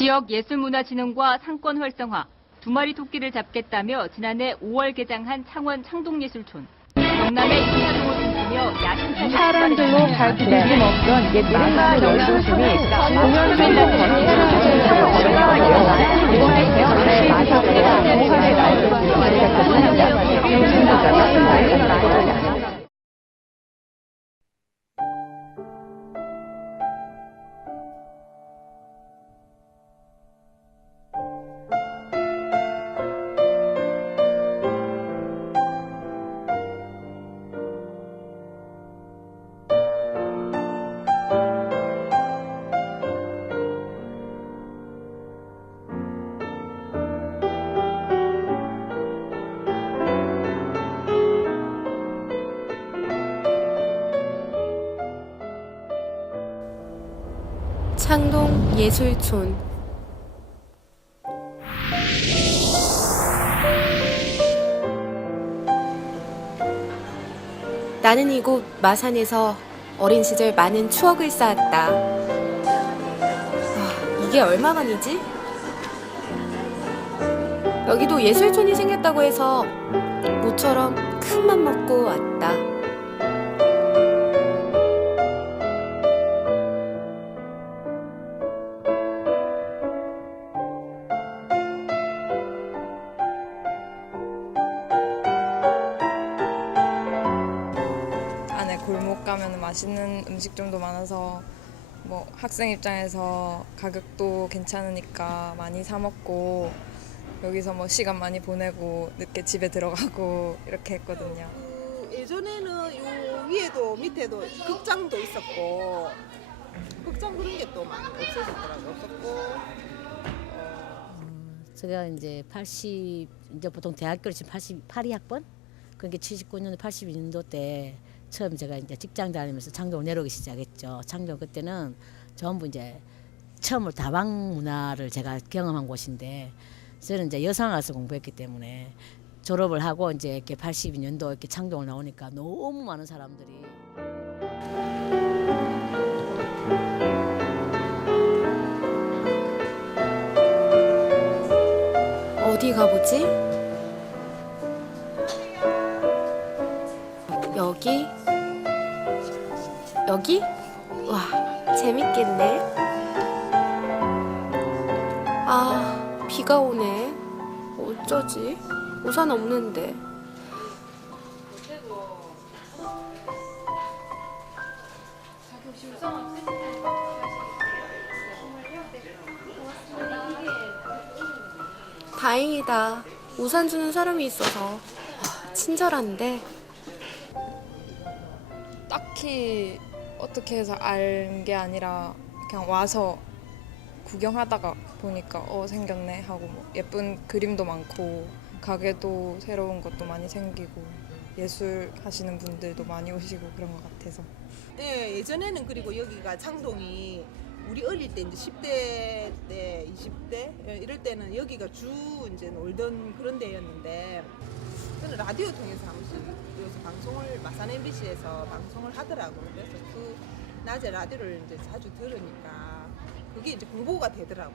지역 예술문화진흥과 상권 활성화, 두 마리 토끼를 잡겠다며 지난해 5월 개장한 창원 창동예술촌. 경남의 인사동을 춤추며 야심차게 사람들로 밝혀지지 없던 옛 마산 열도심이 공연 전국 전체를 예술촌 나는 이곳 마산에서 어린 시절 많은 추억을 쌓았다. 아, 이게 얼마만이지? 여기도 예술촌이 생겼다고 해서 모처럼 큰 맘 먹고 왔다. 맛있는 음식점도 많아서 뭐 학생 입장에서 가격도 괜찮으니까 많이 사 먹고 여기서 뭐 시간 많이 보내고 늦게 집에 들어가고 이렇게 했거든요. 그 예전에는 요 위에도 밑에도 극장도 있었고 극장 그런 게 또 많이 없어졌더라고 없었고. 제가 이제 80 이제 보통 대학교를 지금 82 학번? 그게 79년 82년도 때 처음 제가 이제 직장 다니면서 창동을 내려오기 시작했죠. 창동 그때는 전부 이제 처음으로 다방 문화를 제가 경험한 곳인데 저는 이제 여상 와서 공부했기 때문에 졸업을 하고 이제 이렇게 82년도 이렇게 창동을 나오니까 너무 많은 사람들이 어디 가보지? 어쩌지? 우산 없는데. 다행이다. 우산 주는 사람이 있어서. 와, 친절한데. 딱히 어떻게 해서 알 게 아니라 그냥 와서 구경하다가 보니까 어 생겼네 하고 뭐 예쁜 그림도 많고 가게도 새로운 것도 많이 생기고 예술 하시는 분들도 많이 오시고 그런 것 같아서. 예, 예전에는 그리고 여기가 창동이 우리 어릴 때 이제 10대 때 20대? 예, 이럴 때는 여기가 주 이제 놀던 그런 데였는데 저는 라디오 통해서 여기서 방송을 마산 MBC에서 방송을 하더라고 그래서 그 낮에 라디오를 이제 자주 들으니까 그게 이제 공부가 되더라고.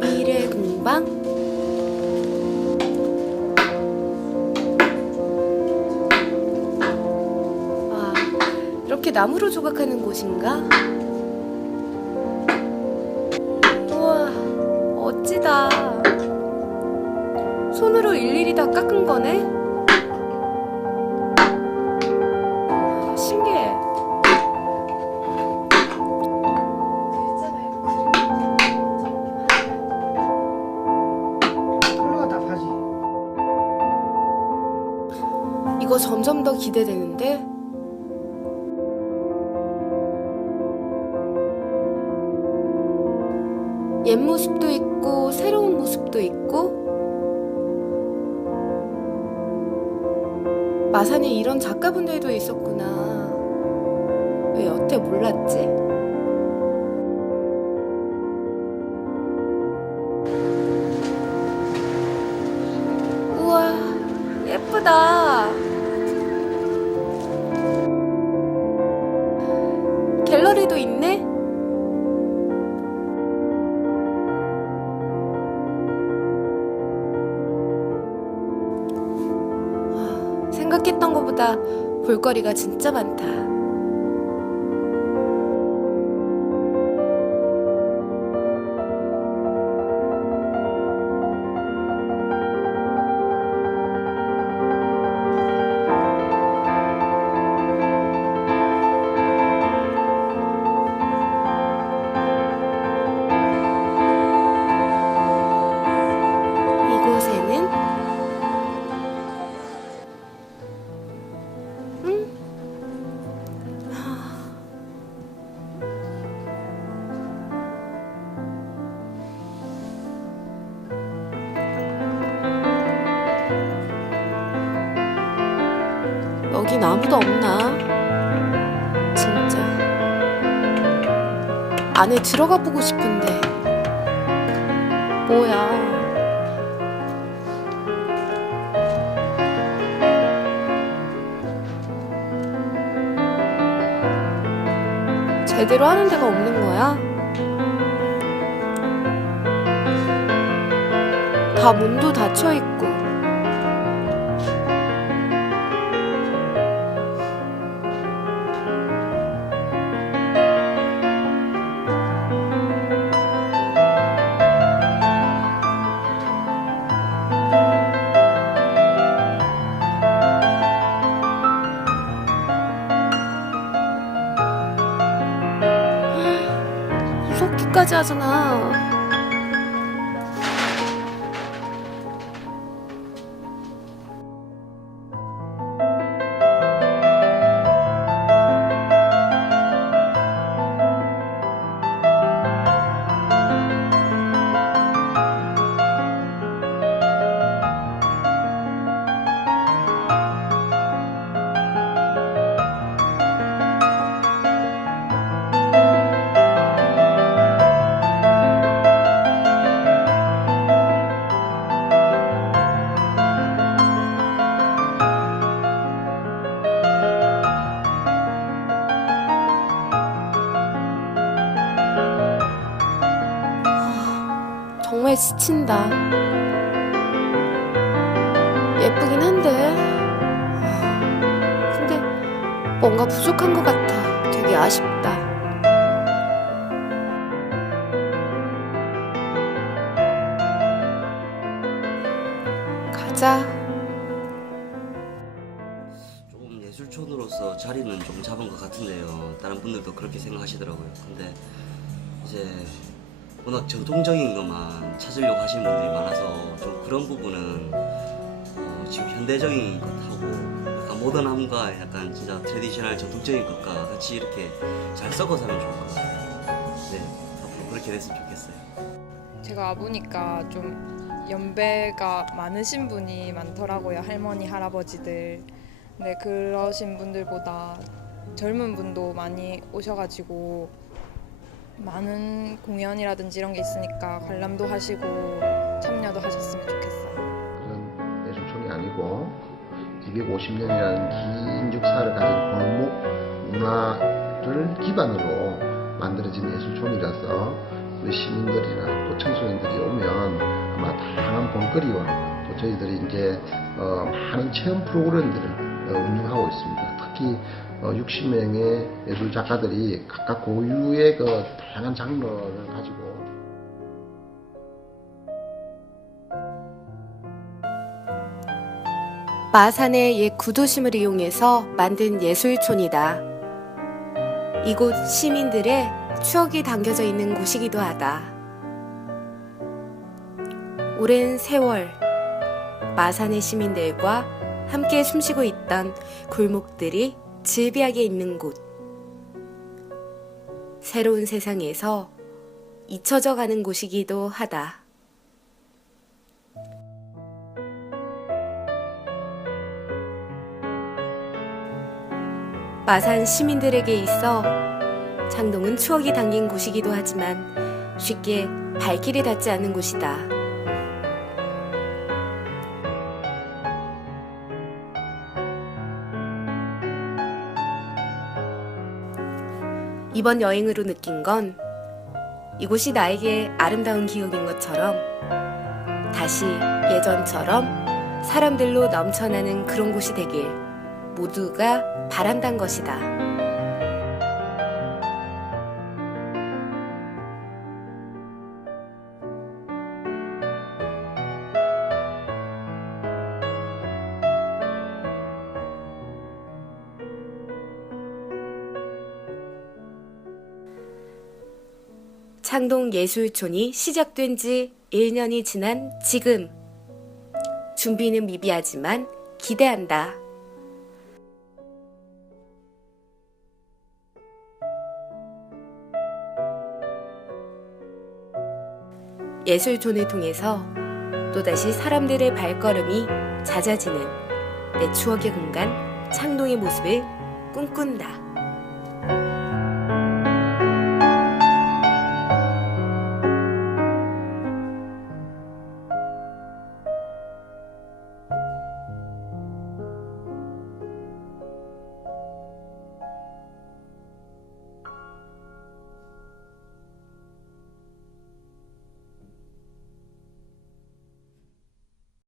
미래 공방? 와, 이렇게 나무로 조각하는 곳인가? 기대되는데? 옛 모습도 있고 새로운 모습도 있고 마산에 이런 작가분들도 있었구나. 왜 여태 몰랐지? 우와, 예쁘다. 볼거리가 진짜 많다. 여긴 아무도 없나? 진짜 안에 들어가 보고 싶은데 뭐야? 제대로 하는 데가 없는 거야? 다 문도 닫혀 있고. 무섭기까지 하잖아. 정말 지친다. 예쁘긴 한데. 근데 뭔가 부족한 것 같아. 되게 아쉽다. 가자. 조금 예술촌으로서 자리는 좀 잡은 것 같은데요. 다른 분들도 그렇게 생각하시더라고요. 근데 이제 워낙 전통적인 것만 찾으려고 하시는 분들이 많아서 좀 그런 부분은 어, 지금 현대적인 것하고 약간 모던함과 약간 진짜 트레디셔널 전통적인 것과 같이 이렇게 잘 섞어서 하면 좋을 것 같아요. 네, 앞으로 그렇게 됐으면 좋겠어요. 제가 와보니까 좀 연배가 많으신 분이 많더라고요. 할머니, 할아버지들. 근데 그러신 분들보다 젊은 분도 많이 오셔가지고 많은 공연이라든지 이런 게 있으니까 관람도 하시고 참여도 하셨으면 좋겠어요. 그런 예술촌이 아니고 250년이라는 긴 역사를 가진 골목 문화를 기반으로 만들어진 예술촌이라서 우리 시민들이나 또 청소년들이 오면 아마 다양한 볼거리와 또 저희들이 이제 어, 많은 체험 프로그램들을 어, 운영하고 있습니다. 특히 어, 60명의 예술 작가들이 각각 고유의 그 다양한 장르를 가지고 마산의 옛 구도심을 이용해서 만든 예술촌이다. 이곳 시민들의 추억이 담겨져 있는 곳이기도 하다. 오랜 세월 마산의 시민들과 함께 숨쉬고 있던 골목들이 즐비하게 있는 곳. 새로운 세상에서 잊혀져 가는 곳이기도 하다. 마산 시민들에게 있어 창동은 추억이 담긴 곳이기도 하지만 쉽게 발길이 닿지 않는 곳이다. 이번 여행으로 느낀 건 이곳이 나에게 아름다운 기억인 것처럼 다시 예전처럼 사람들로 넘쳐나는 그런 곳이 되길 모두가 바란단 것이다. 창동 예술촌이 시작된 지 1년이 지난 지금 준비는 미비하지만 기대한다. 예술촌을 통해서 또다시 사람들의 발걸음이 잦아지는 내 추억의 공간 창동의 모습을 꿈꾼다.